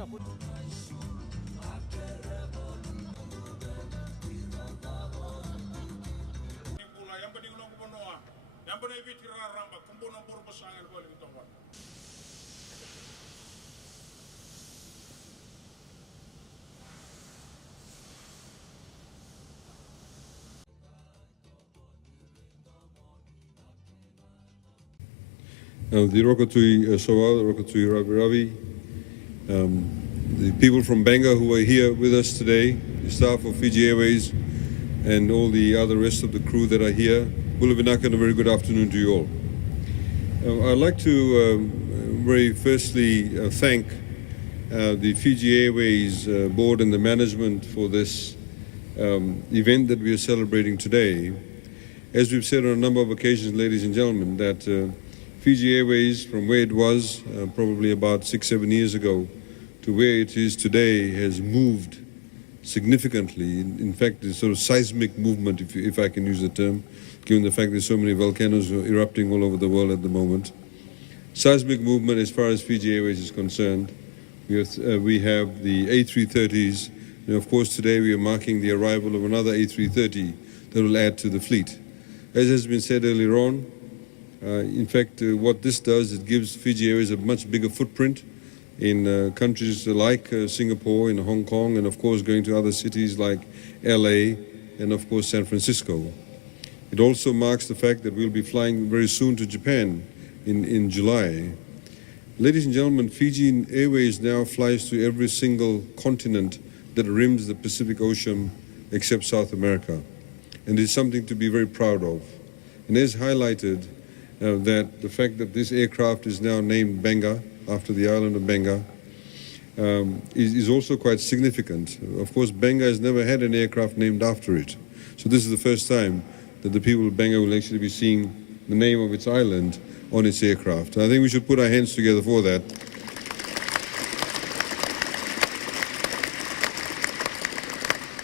The Rokatui Soa, the Rokatui Ravi Ravi, the people from Bangor who are here with us today, the staff of Fiji Airways, and all the other rest of the crew that are here. Bulavinaka, and a very good afternoon to you all. I'd like to very firstly thank the Fiji Airways board and the management for this event that we are celebrating today. As we've said on a number of occasions, ladies and gentlemen, that Fiji Airways, from where it was probably about 6-7 years ago to where it is today, has moved significantly. In fact, it's sort of seismic movement, if I can use the term, given the fact there's so many volcanoes erupting all over the world at the moment. Seismic movement as far as Fiji Airways is concerned. We have the A330s, and of course today we are marking the arrival of another A330 that will add to the fleet. As has been said earlier on, in fact, what this does, it gives Fiji Airways a much bigger footprint in countries like Singapore and Hong Kong, and of course going to other cities like LA and of course San Francisco. It also marks the fact that we'll be flying very soon to Japan in July. Ladies and gentlemen, Fijian Airways now flies to every single continent that rims the Pacific Ocean except South America. And it's something to be very proud of. And as highlighted, that the fact that this aircraft is now named Benga, after the island of Benga, is also quite significant. Of course, Benga has never had an aircraft named after it. So this is the first time that the people of Benga will actually be seeing the name of its island on its aircraft. I think we should put our hands together for that.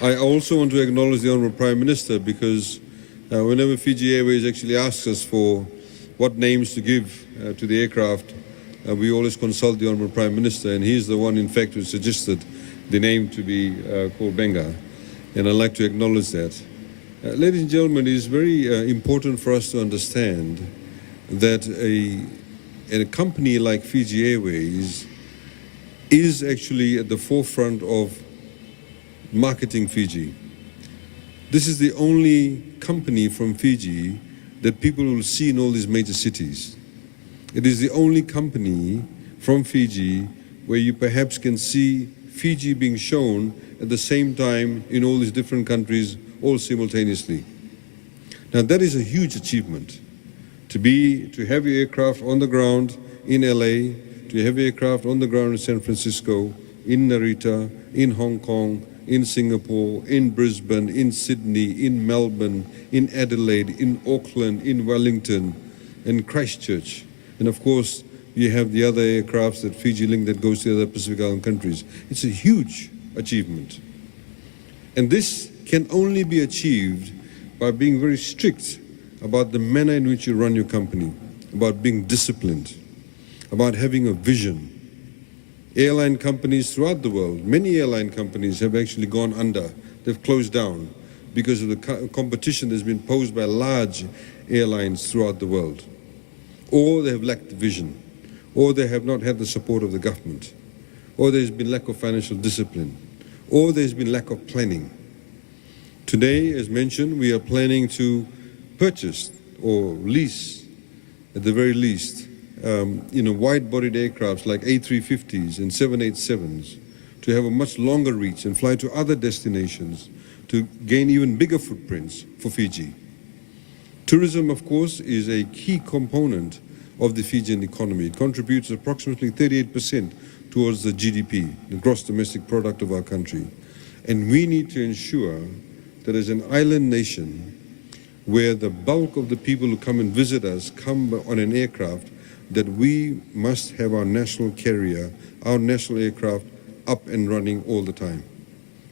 I also want to acknowledge the Honourable Prime Minister, because whenever Fiji Airways actually asks us for what names to give to the aircraft, we always consult the Honourable Prime Minister, and he's the one, in fact, who suggested the name to be called Benga, and I'd like to acknowledge that. Ladies and gentlemen, it is very important for us to understand that a company like Fiji Airways is actually at the forefront of marketing Fiji. This is the only company from Fiji that people will see in all these major cities. It is the only company from Fiji where you perhaps can see Fiji being shown at the same time in all these different countries, all simultaneously. Now that is a huge achievement, to have your aircraft on the ground in LA, to have your aircraft on the ground in San Francisco, in Narita, in Hong Kong, in Singapore, in Brisbane, in Sydney, in Melbourne, in Adelaide, in Auckland, in Wellington, and Christchurch. And of course, you have the other aircrafts that Fiji Link that goes to the other Pacific Island countries. It's a huge achievement. And this can only be achieved by being very strict about the manner in which you run your company, about being disciplined, about having a vision. Airline companies throughout the world, many airline companies have actually gone under. They've closed down because of the competition that's been posed by large airlines throughout the world. Or they have lacked vision, or they have not had the support of the government, or there's been lack of financial discipline, or there's been lack of planning. Today, as mentioned, we are planning to purchase or lease, at the very least, wide-bodied aircrafts like A350s and 787s to have a much longer reach and fly to other destinations to gain even bigger footprints for Fiji. Tourism, of course, is a key component of the Fijian economy. It contributes approximately 38% towards the GDP, the gross domestic product of our country. And we need to ensure that as an island nation, where the bulk of the people who come and visit us come on an aircraft, that we must have our national carrier, our national aircraft up and running all the time.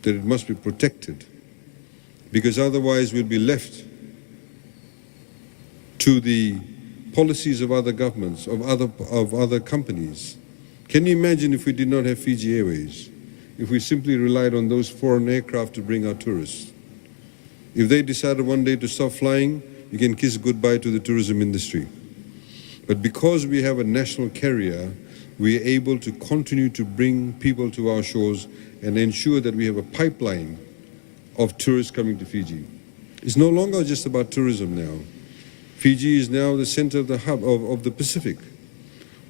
That it must be protected, because otherwise we'll be left to the policies of other governments, of other companies, Can you imagine if we did not have Fiji Airways? If we simply relied on those foreign aircraft to bring our tourists? If they decided one day to stop flying, you can kiss goodbye to the tourism industry. But because we have a national carrier, we are able to continue to bring people to our shores and ensure that we have a pipeline of tourists coming to Fiji. It's no longer just about tourism now. Fiji is now the center of the hub of the Pacific.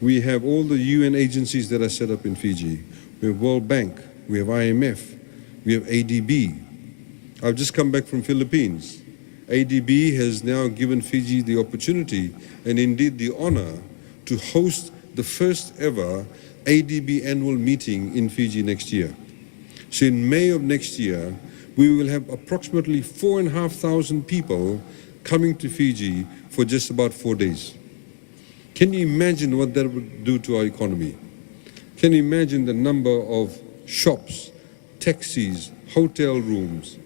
We have all the UN agencies that are set up in Fiji. We have World Bank, we have IMF, we have ADB. I've just come back from Philippines. ADB has now given Fiji the opportunity and indeed the honor to host the first ever ADB annual meeting in Fiji next year. So in May of next year, we will have approximately 4,500 people coming to Fiji for just about 4 days. Can you imagine what that would do to our economy? Can you imagine the number of shops, taxis, hotel rooms?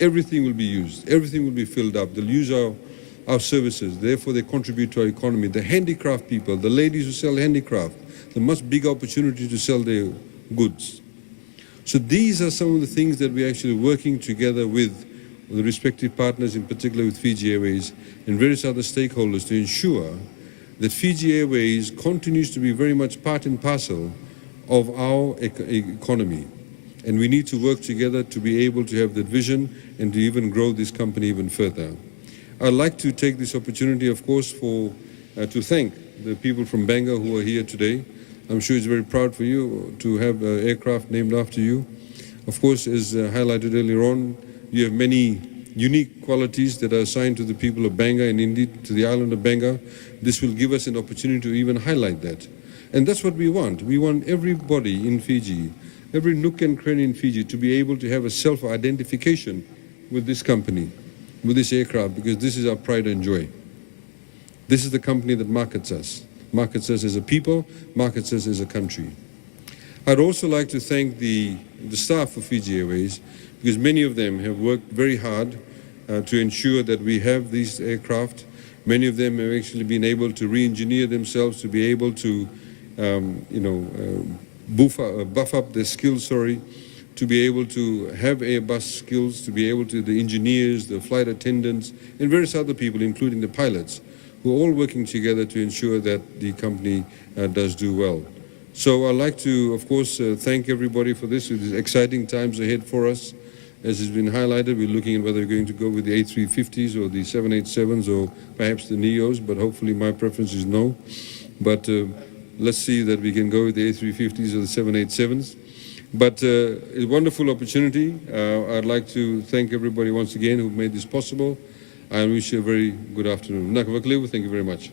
Everything will be used, everything will be filled up. They'll use our services, therefore they contribute to our economy. The handicraft people, the ladies who sell handicraft, the much bigger opportunity to sell their goods. So these are some of the things that we're actually working together with the respective partners, in particular with Fiji Airways and various other stakeholders, to ensure that Fiji Airways continues to be very much part and parcel of our economy. And we need to work together to be able to have that vision and to even grow this company even further. I'd like to take this opportunity, of course, to thank the people from Bangor who are here today. I'm sure it's very proud for you to have an aircraft named after you. Of course, as highlighted earlier on, you have many unique qualities that are assigned to the people of Bangor and indeed to the island of Bangor. This will give us an opportunity to even highlight that. And that's what we want. We want everybody in Fiji, every nook and cranny in Fiji, to be able to have a self-identification with this company, with this aircraft, because this is our pride and joy. This is the company that markets us as a people, markets us as a country. I'd also like to thank the staff of Fiji Airways, because many of them have worked very hard to ensure that we have these aircraft. Many of them have actually been able to re-engineer themselves to be able to buff up their skills, to be able to have Airbus skills, to be able to, the engineers, the flight attendants, and various other people, including the pilots, who are all working together to ensure that the company does do well. So I'd like to, of course, thank everybody for this. It is exciting times ahead for us. As has been highlighted, we're looking at whether we're going to go with the A350s or the 787s or perhaps the NEOs, but hopefully my preference is no. But let's see that we can go with the A350s or the 787s. But a wonderful opportunity. I'd like to thank everybody once again who made this possible. I wish you a very good afternoon. Nakavaklewu, thank you very much.